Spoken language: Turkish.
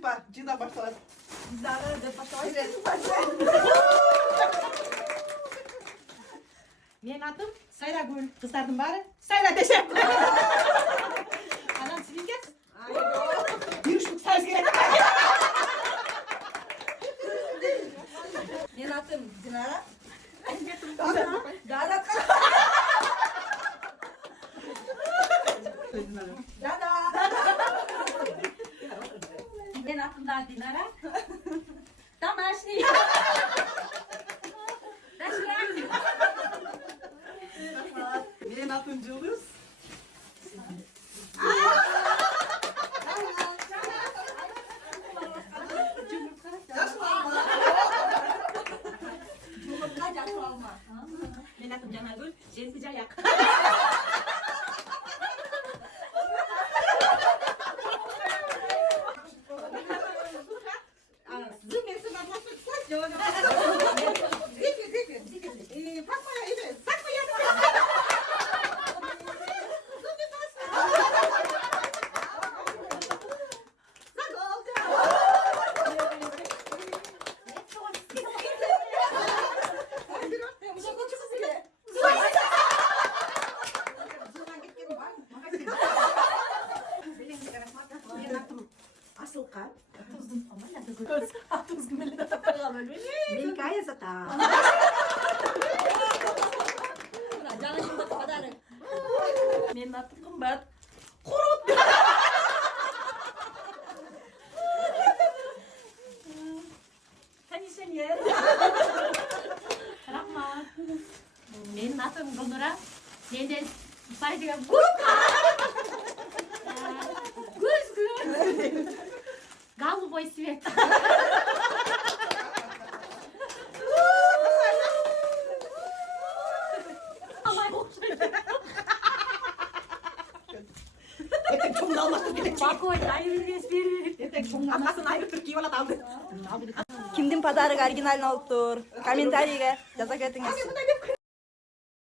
Cipa. Ci'den başlayalım. Zara de başlayalım. Benim adım Sayra Gül. Kızlardım bari. Sayra teşekkür. Anam sizin kes. Yürüyüşlük söz gerek. Benim adım Dinara. Dara. Dada. Benim adım da Dinara. Tamaşni. Benim adım Julius. Benim adım Canan Gül. Jensi Cayak. Asıl kalp. Melikaya Zata. Jangan şimdi kadarın. Benim adım Kımbat. Kan isen yer. Rahmat. Benim adım Gülnura. Neden Paris'e Guz. Голубой свет. Etek çoğunu almasın gerek. Спокойно, ayrı espri. Etek çoğunu almasın ayrı Türkiye ola aldı. Kimdin pazarı orijinal oldur. Komentariyga жаза кетиңиз.